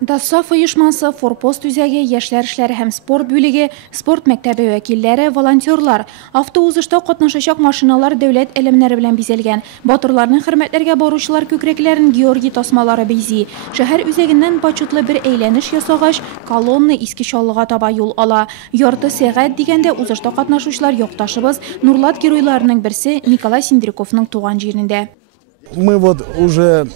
Dasaf оешмасы, Форпост үзәге, яшьләр эшләре һәм спорт бүлеге, спорт мәктәбе вәкилләре, волонтерлар, автоузышта катнашачак машиналар дәүләт элемнәре белән бизәлгән. Батырларның хөрмәтләргә баручылар күкрәкләрен Георгий тасмалары бейзи. Шәһәр үзәгеннән почетлы бер әйләнеш ясагач, колонна иске Чаллыга таба юл ала. Ярты сәгать дигәндә узышта катнашучылар якташыбыз Нурлат геройларының берсе Николай Синдриковның туган җирендә. Мы вот уже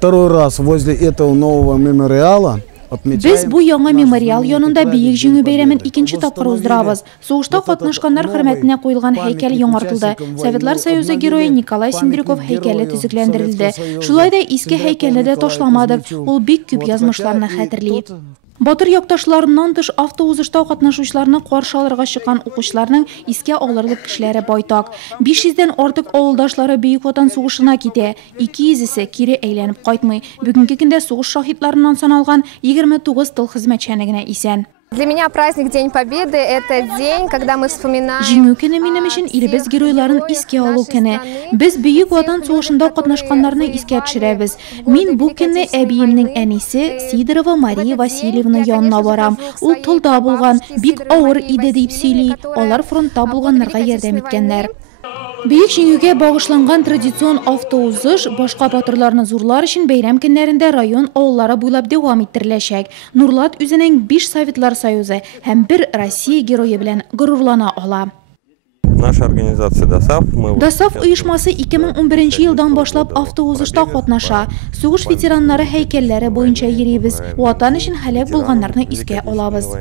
второй раз возле этого нового мемориала Без бу яңа мемориал янында биек җиңү бәйрәмен икенче тапкыр уздырабыз. Сугышта катнашканнар хөрмәтенә куелган һәйкәл яңартылды. Советлар Союзы герое Николай Синдриков һәйкәле төзекләндерелде. Шулай да иске һәйкәлне дә ташламадык. Ул бик күп язмышларны хәтерли. Батыр якташларыннан тыш автоузышта катнашучыларны каршы алырга чыккан укучыларның искә алырлык кешеләре байтак. 500дән артык авылдашлары Бөек Ватан сугышына китә. 200се кире әйләнеп кайтмый. Бүгенге көндә сугыш шаһитларыннан саналган 29 тыл хезмәтчәне генә исән. Для меня праздник День Победы – это день, когда мы вспоминаем... Җиңү көне минем өчен иребез геройларын искә алу көне. Без Бөек Ватан сугышында катнашканнарны искә төшерәбез. Мин бу көнне әбиемнең әнисе Сидорова Мария Васильевна янына барам. Ул тылда булган, бик авыр иде дип сөйли. Алар фронтта булганнарга ярдәм иткәннәр. Бөек җиңүгә багышланган традицион автоузыш башка батырларны зурлар өчен бәйрәм көннәрендә район авыллары буйлап дәвам иттереләчәк. Нурлат үзенең 5 Советлар Союзы һәм 1 Россия герое белән горурлана ала. Наша организация Dasaf оешмасы 2011 елдан башлап автоузышта катнаша. Сугыш ветераннары һәйкәлләре буенча йөрибез. Ватан өчен һәлак булганнарны искә алабыз.